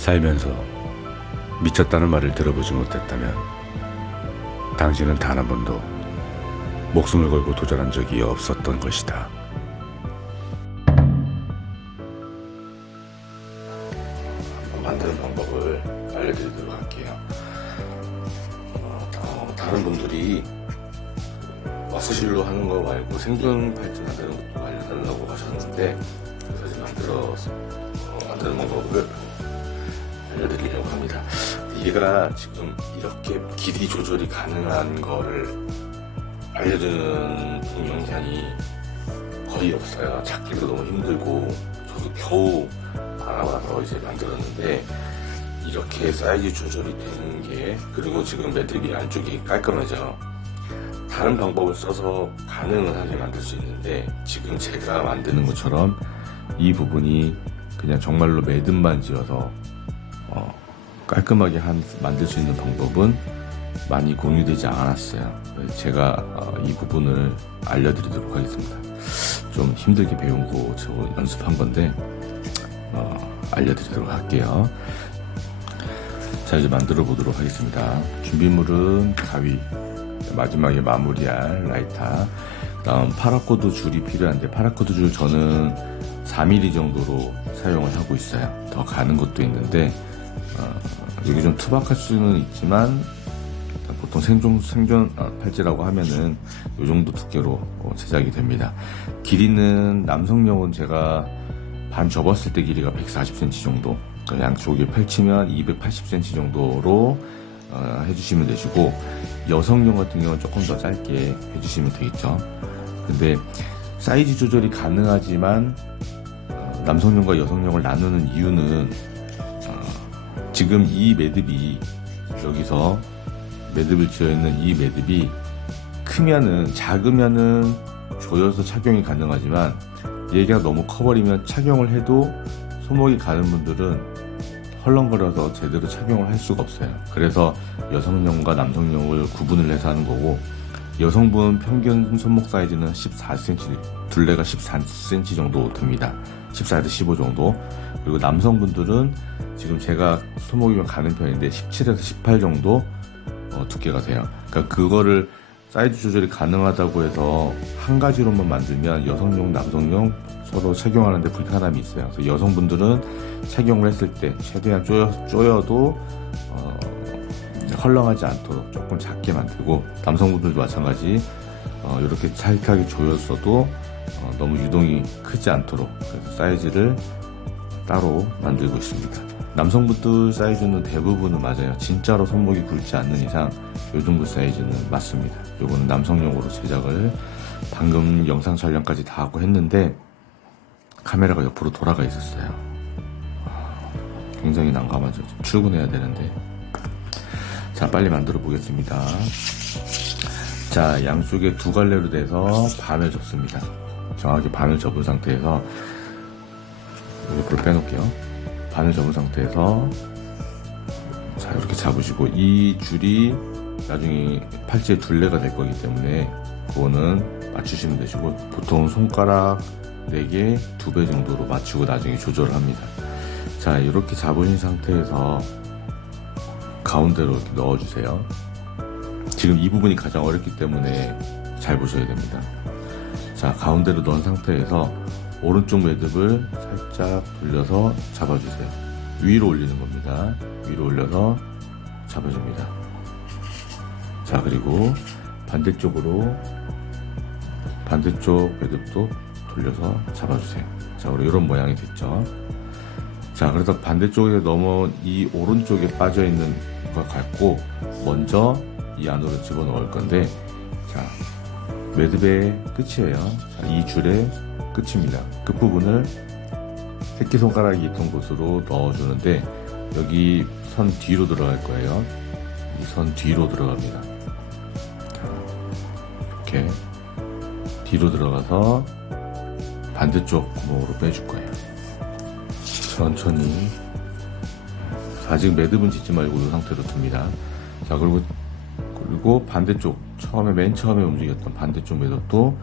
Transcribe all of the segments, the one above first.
살면서 미쳤다는 말을 들어보지 못했다면 당신은 단 한 번도 목숨을 걸고 도전한 적이 없었던 것이다. 만드는 방법을 알려드리도록 할게요. 다른 분들이 와스실로 하는 거 말고 생존 팔찌 만드는 것도 알려달라고 하셨는데, 그래서 이제 만드는 방법을 알려드리려고 합니다. 얘가 지금 이렇게 길이 조절이 가능한 거를 알려주는 동영상이 거의 없어요. 찾기도 너무 힘들고, 저도 겨우 알아봐서 이제 만들었는데, 이렇게 사이즈 조절이 되는 게, 그리고 지금 매듭이 안쪽이 깔끔하죠. 다른 방법을 써서 가능은 하게 만들 수 있는데, 지금 제가 만드는 것처럼 이 부분이 그냥 정말로 매듭만 지어서 깔끔하게 만들 수 있는 방법은 많이 공유되지 않았어요. 제가 이 부분을 알려드리도록 하겠습니다. 좀 힘들게 배우고 저 연습한 건데 알려드리도록 할게요. 자, 이제 만들어 보도록 하겠습니다. 준비물은 가위, 마지막에 마무리할 라이터, 다음 파라코드 줄이 필요한데, 파라코드 줄 저는 4mm 정도로 사용을 하고 있어요. 더 가는 것도 있는데 여기 좀 투박할 수는 있지만 보통 생존 팔찌라고 하면은 이 정도 두께로 제작이 됩니다. 길이는 남성용은 제가 반 접었을 때 길이가 140cm 정도, 양쪽에 펼치면 280cm 정도로 해주시면 되시고, 여성용 같은 경우는 조금 더 짧게 해주시면 되겠죠. 근데 사이즈 조절이 가능하지만 남성용과 여성용을 나누는 이유는 지금 이 매듭이, 여기서 매듭을 지어있는 이 매듭이 작으면은 조여서 착용이 가능하지만, 얘가 너무 커버리면 착용을 해도 손목이 가는 분들은 헐렁거려서 제대로 착용을 할 수가 없어요. 그래서 여성용과 남성용을 구분을 해서 하는 거고, 여성분 평균 손목 사이즈는 14cm, 둘레가 14cm 정도 됩니다. 14에서 15 정도. 그리고 남성분들은 지금 제가 손목이면 가는 편인데 17에서 18 정도 두께가 돼요. 그러니까 그거를 사이즈 조절이 가능하다고 해서 한 가지로만 만들면 여성용, 남성용 서로 착용하는데 불편함이 있어요. 그래서 여성분들은 착용을 했을 때 최대한 조여도 헐렁하지 않도록 조금 작게 만들고, 남성분들도 마찬가지 이렇게 타이트하게 조였어도 너무 유동이 크지 않도록, 그래서 사이즈를 따로 만들고 있습니다. 남성분들 사이즈는 대부분은 맞아요. 진짜로 손목이 굵지 않는 이상 이 정도 사이즈는 맞습니다. 요거는 남성용으로 제작을 방금 영상 촬영까지 다 하고 했는데 카메라가 옆으로 돌아가 있었어요. 굉장히 난감하죠. 출근해야 되는데. 자, 빨리 만들어 보겠습니다. 자, 양쪽에 두 갈래로 돼서 반을 접습니다. 정확히 반을 접은 상태에서 옆으로 빼놓을게요. 반을 접은 상태에서, 자, 이렇게 잡으시고, 이 줄이 나중에 팔찌의 둘레가 될 거기 때문에 그거는 맞추시면 되시고, 보통 손가락 4개 2배 정도로 맞추고 나중에 조절을 합니다. 자, 이렇게 잡으신 상태에서 가운데로 이렇게 넣어주세요. 지금 이 부분이 가장 어렵기 때문에 잘 보셔야 됩니다. 자, 가운데로 넣은 상태에서 오른쪽 매듭을 살짝 돌려서 잡아주세요. 위로 올리는 겁니다. 위로 올려서 잡아줍니다. 자, 그리고 반대쪽 매듭도 돌려서 잡아주세요. 자, 그리고 이런 모양이 됐죠. 자, 그래서 반대쪽에 넘어 이 오른쪽에 빠져있는 걸 갖고 먼저 이 안으로 집어넣을 건데, 자, 매듭의 끝이에요. 자, 이 줄의 끝입니다. 끝부분을 새끼손가락이 있던 곳으로 넣어주는데, 여기 선 뒤로 들어갈 거예요. 이 선 뒤로 들어갑니다. 이렇게 뒤로 들어가서 반대쪽 구멍으로 빼줄 거예요. 천천히. 아직 매듭은 짓지 말고 이 상태로 둡니다. 자, 그리고 반대쪽, 맨 처음에 움직였던 반대쪽 매듭도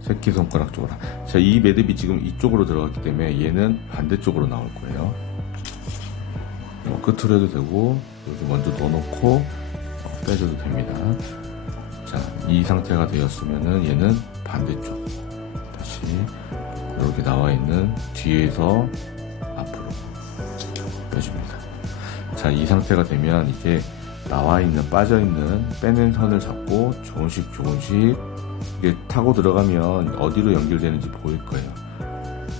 새끼손가락 쪽으로. 자, 이 매듭이 지금 이쪽으로 들어갔기 때문에 얘는 반대쪽으로 나올 거예요. 뭐 끝으로 해도 되고 여기 먼저 넣어놓고 빼줘도 됩니다. 자, 이 상태가 되었으면은 얘는 반대쪽 다시 이렇게 나와 있는 뒤에서 앞으로 빼줍니다. 자, 이 상태가 되면 이제 나와 있는 빠져 있는 빼낸 선을 잡고 조금씩 이게 타고 들어가면 어디로 연결되는지 보일 거예요.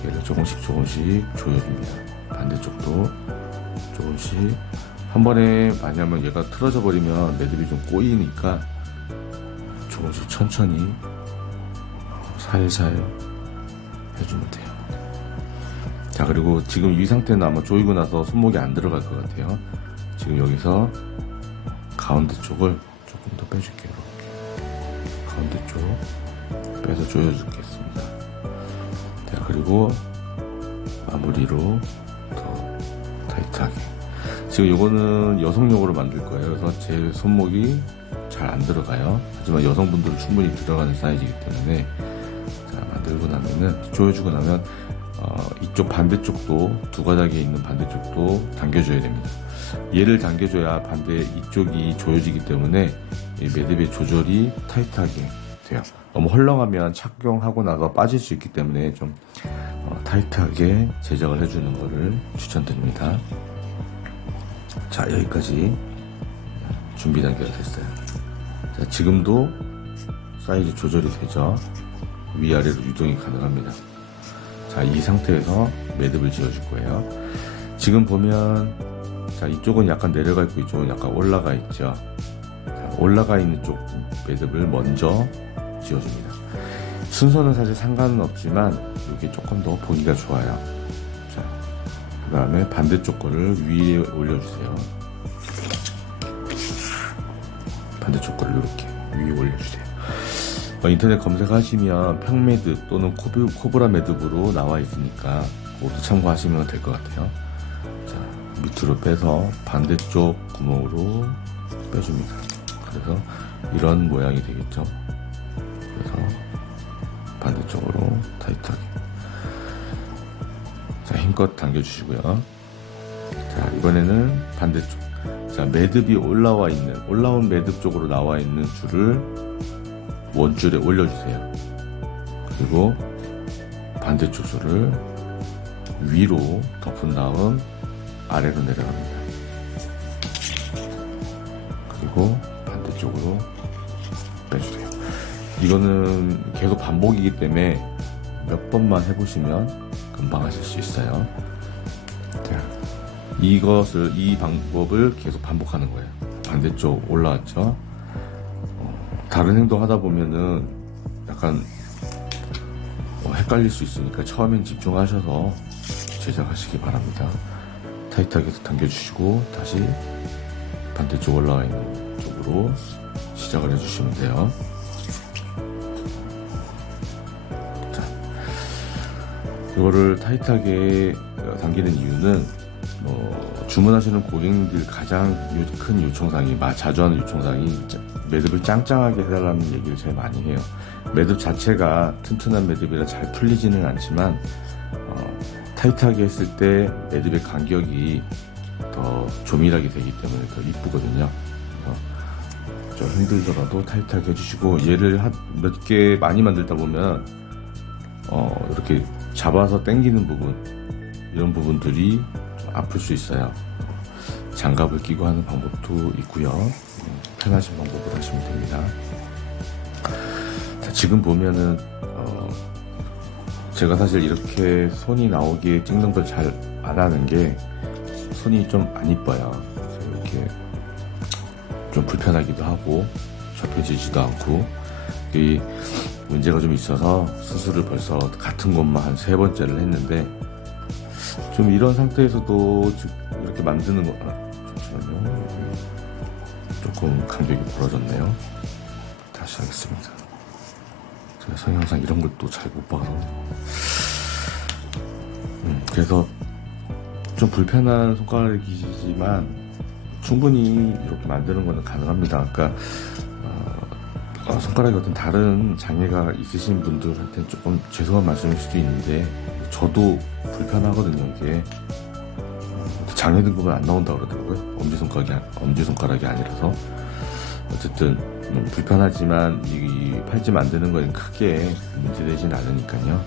얘를 조금씩 조여줍니다. 반대쪽도 조금씩. 한 번에 많이 하면 얘가 틀어져 버리면 매듭이 좀 꼬이니까 조금씩 천천히 살살 해주면 돼요. 자, 그리고 지금 이 상태는 아마 조이고 나서 손목이 안 들어갈 것 같아요. 지금 여기서 가운데 쪽을 조금 더 빼줄게요. 이렇게 가운데 쪽 빼서 조여주겠습니다. 자, 그리고 마무리로 더 타이트하게. 지금 이거는 여성용으로 만들 거예요. 그래서 제 손목이 잘 안 들어가요. 하지만 여성분들은 충분히 들어가는 사이즈이기 때문에, 자, 만들고 나면은, 조여주고 나면 이쪽 반대쪽도, 두 가닥에 있는 반대쪽도 당겨줘야 됩니다. 얘를 당겨줘야 반대 이쪽이 조여지기 때문에 이 매듭의 조절이 타이트하게 돼요. 너무 헐렁하면 착용하고 나서 빠질 수 있기 때문에 좀 타이트하게 제작을 해주는 것을 추천드립니다. 자, 여기까지 준비 단계가 됐어요. 자, 지금도 사이즈 조절이 되죠. 위아래로 유동이 가능합니다. 자, 이 상태에서 매듭을 지어줄 거예요. 지금 보면, 자, 이쪽은 약간 내려가 있고 이쪽은 약간 올라가 있죠. 자, 올라가 있는 쪽 매듭을 먼저 지어줍니다. 순서는 사실 상관은 없지만 이게 조금 더 보기가 좋아요. 자, 그 다음에 반대쪽 거를 위에 올려주세요. 반대쪽 거를 이렇게 위에 올려주세요. 인터넷 검색하시면 평매듭 또는 코브라 매듭으로 나와 있으니까 그것도 참고하시면 될 것 같아요. 자, 밑으로 빼서 반대쪽 구멍으로 빼줍니다. 그래서 이런 모양이 되겠죠. 그래서 반대쪽으로 타이트하게. 자, 힘껏 당겨주시고요. 자, 이번에는 반대쪽. 자, 매듭이 올라온 매듭 쪽으로 나와 있는 줄을 원줄에 올려주세요. 그리고 반대쪽 줄을 위로 덮은 다음 아래로 내려갑니다. 그리고 반대쪽으로 빼주세요. 이거는 계속 반복이기 때문에 몇 번만 해보시면 금방 하실 수 있어요. 자, 이 방법을 계속 반복하는 거예요. 반대쪽 올라왔죠? 다른 행동 하다 보면은 약간 헷갈릴 수 있으니까 처음엔 집중하셔서 제작하시기 바랍니다. 타이트하게 당겨주시고 다시 반대쪽 올라와 있는 쪽으로 시작을 해주시면 돼요. 자, 이거를 타이트하게 당기는 이유는 주문하시는 고객님들 가장 큰 요청사항이, 자주 하는 요청사항이 매듭을 짱짱하게 해달라는 얘기를 제일 많이 해요. 매듭 자체가 튼튼한 매듭이라 잘 풀리지는 않지만 타이트하게 했을 때 매듭의 간격이 더 조밀하게 되기 때문에 더 이쁘거든요. 좀 힘들더라도 타이트하게 해주시고, 얘를 몇 개 많이 만들다 보면 이렇게 잡아서 당기는 부분, 이런 부분들이 좀 아플 수 있어요. 장갑을 끼고 하는 방법도 있고요. 편하신 방법으로 하시면 됩니다. 자, 지금 보면은 제가 사실 이렇게 손이 나오게 찍는 걸 잘 안 하는 게 손이 좀 안 이뻐요. 이렇게 좀 불편하기도 하고 접혀지지도 않고, 이 문제가 좀 있어서 수술을 벌써 같은 것만 한 3번째를 했는데, 좀 이런 상태에서도 이렇게 만드는 거, 잠시만요. 조금 간격이 벌어졌네요. 다시 하겠습니다. 제가 성형상 이런 것도 잘 못 봐서. 그래서 좀 불편한 손가락이지만 충분히 이렇게 만드는 거는 가능합니다. 그러니까 손가락에 어떤 다른 장애가 있으신 분들한테는 조금 죄송한 말씀일 수도 있는데, 저도 불편하거든요, 이게. 장애 등급은 안 나온다고 그러더라고요. 엄지손가락이 아니라서. 어쨌든 불편하지만 이 팔찌 만드는 거엔 크게 문제되진 않으니까요.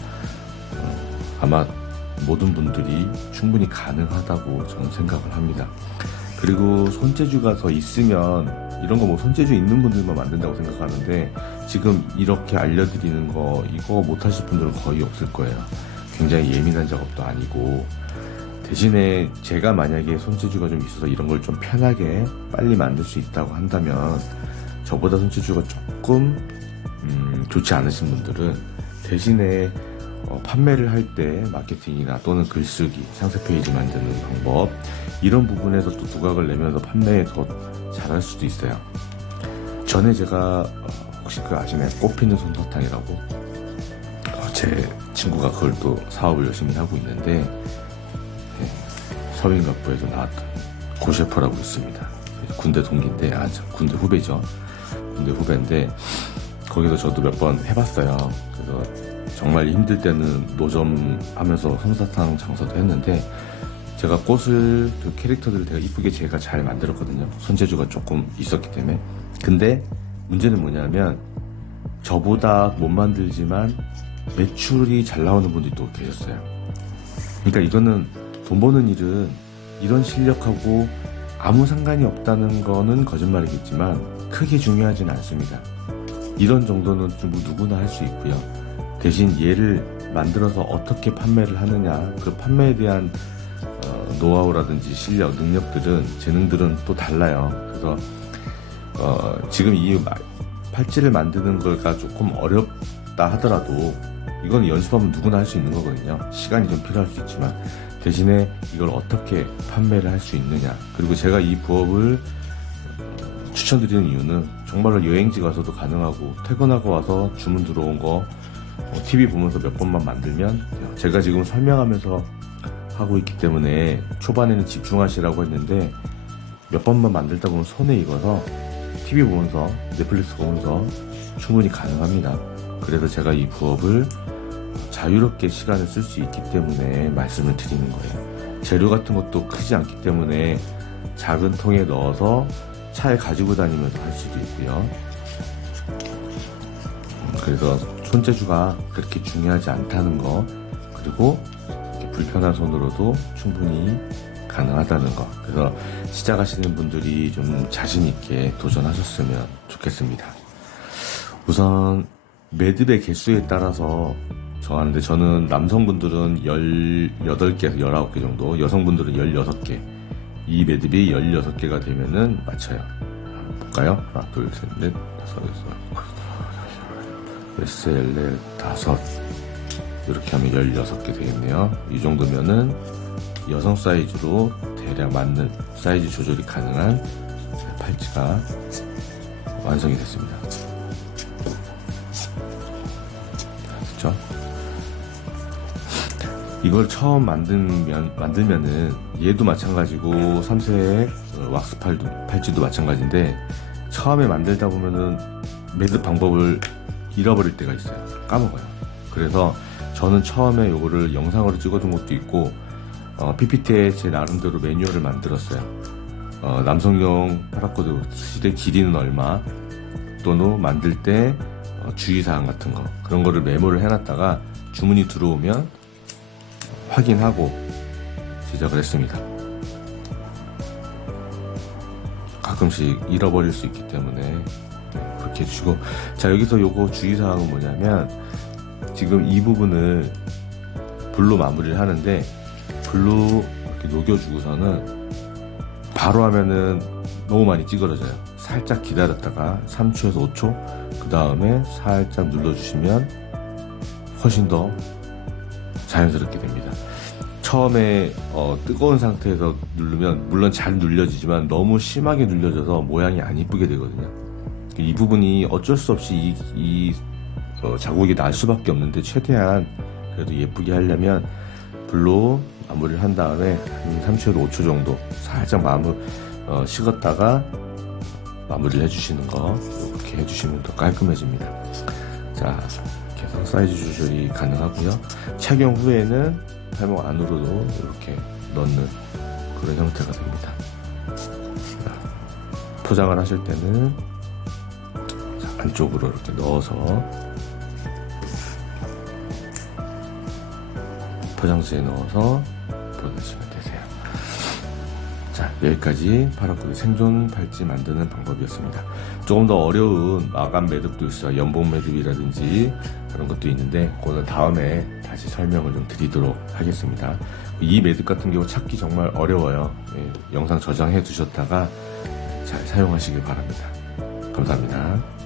아마 모든 분들이 충분히 가능하다고 저는 생각을 합니다. 그리고 손재주가 더 있으면 이런 거 뭐 손재주 있는 분들만 만든다고 생각하는데, 지금 이렇게 알려드리는 거 이거 못하실 분들은 거의 없을 거예요. 굉장히 예민한 작업도 아니고, 대신에 제가 만약에 손재주가 좀 있어서 이런 걸 좀 편하게 빨리 만들 수 있다고 한다면, 저보다 손재주가 조금 좋지 않으신 분들은 대신에 판매를 할 때 마케팅이나 또는 글쓰기, 상세 페이지 만드는 방법, 이런 부분에서 또 두각을 내면서 판매에 더 잘할 수도 있어요. 전에 제가 혹시 그 아시나요? 꽃피는 솜사탕이라고, 제 친구가 그걸 또 사업을 열심히 하고 있는데, 서민갑부에서 나왔던 고셰프라고 있습니다. 군대 동기인데, 군대 후배죠. 군대 후배인데, 거기서 저도 몇 번 해봤어요. 그래서 정말 힘들 때는 노점하면서 솜사탕 장사도 했는데, 제가 꽃을, 그 캐릭터들을 제가 이쁘게 제가 잘 만들었거든요. 손재주가 조금 있었기 때문에. 근데 문제는 뭐냐면, 저보다 못 만들지만 매출이 잘 나오는 분들이 또 계셨어요. 그러니까 이거는 돈 버는 일은 이런 실력하고 아무 상관이 없다는 거는 거짓말이겠지만 크게 중요하진 않습니다. 이런 정도는 좀 누구나 할 수 있고요. 대신 얘를 만들어서 어떻게 판매를 하느냐, 그 판매에 대한 노하우라든지 실력, 능력들은, 재능들은 또 달라요. 그래서 지금 이 팔찌를 만드는 거가 조금 어렵다 하더라도 이건 연습하면 누구나 할 수 있는 거거든요. 시간이 좀 필요할 수 있지만, 대신에 이걸 어떻게 판매를 할 수 있느냐. 그리고 제가 이 부업을 추천드리는 이유는 정말로 여행지 가서도 가능하고, 퇴근하고 와서 주문 들어온 거 TV 보면서 몇 번만 만들면, 제가 지금 설명하면서 하고 있기 때문에 초반에는 집중하시라고 했는데, 몇 번만 만들다 보면 손에 익어서 TV 보면서, 넷플릭스 보면서 충분히 가능합니다. 그래서 제가 이 부업을 자유롭게 시간을 쓸 수 있기 때문에 말씀을 드리는 거예요. 재료 같은 것도 크지 않기 때문에 작은 통에 넣어서 차에 가지고 다니면서 할 수도 있고요. 그래서 손재주가 그렇게 중요하지 않다는 거, 그리고 이렇게 불편한 손으로도 충분히 가능하다는 거. 그래서 시작하시는 분들이 좀 자신 있게 도전하셨으면 좋겠습니다. 우선 매듭의 개수에 따라서 정하는데, 저는 남성분들은 18개에서 19개 정도, 여성분들은 16개, 이 매듭이 16개가 되면은 맞춰요. 볼까요? 하나, 둘, 셋, 넷, 다섯, 여섯, 열네, 다섯. 이렇게 하면 16개 되겠네요. 이 정도면은 여성 사이즈로 대략 맞는 사이즈 조절이 가능한 팔찌가 완성이 됐습니다. 됐죠? 이걸 처음 만들면은 얘도 마찬가지고 3색 왁스 팔찌도 마찬가지인데, 처음에 만들다 보면은 매듭 방법을 잃어버릴 때가 있어요. 까먹어요. 그래서 저는 처음에 요거를 영상으로 찍어둔 것도 있고, PPT에 제 나름대로 매뉴얼을 만들었어요. 남성용 파라코드 실의 길이는 얼마, 또는 만들 때 주의사항 같은 거, 그런 거를 메모를 해놨다가 주문이 들어오면 확인하고 제작을 했습니다. 가끔씩 잃어버릴 수 있기 때문에 그렇게 해주시고, 자, 여기서 요거 주의사항은 뭐냐면, 지금 이 부분을 불로 마무리를 하는데, 불로 이렇게 녹여주고서는 바로 하면은 너무 많이 찌그러져요. 살짝 기다렸다가 3초에서 5초, 그 다음에 살짝 눌러주시면 훨씬 더 자연스럽게 됩니다. 처음에 뜨거운 상태에서 누르면 물론 잘 눌려지지만, 너무 심하게 눌려져서 모양이 안 이쁘게 되거든요. 이 부분이 어쩔 수 없이 자국이 날 수밖에 없는데, 최대한 그래도 예쁘게 하려면 불로 마무리를 한 다음에 한 3초에서 5초 정도 살짝 식었다가 마무리를 해주시는 거, 이렇게 해주시면 더 깔끔해집니다. 자, 이렇게 해서 사이즈 조절이 가능하고요. 착용 후에는 팔목 안으로도 이렇게 넣는 그런 형태가 됩니다. 자, 포장을 하실 때는 자, 안쪽으로 이렇게 넣어서 포장지에 넣어서 보내시면 되세요. 자, 여기까지 파라구리 생존 팔찌 만드는 방법이었습니다. 조금 더 어려운 마감 매듭도 있어요. 연봉 매듭이라든지 그런 것도 있는데 그거는 다음에 다시 설명을 좀 드리도록 하겠습니다. 이 매듭 같은 경우 찾기 정말 어려워요. 예, 영상 저장해 두셨다가 잘 사용하시길 바랍니다. 감사합니다.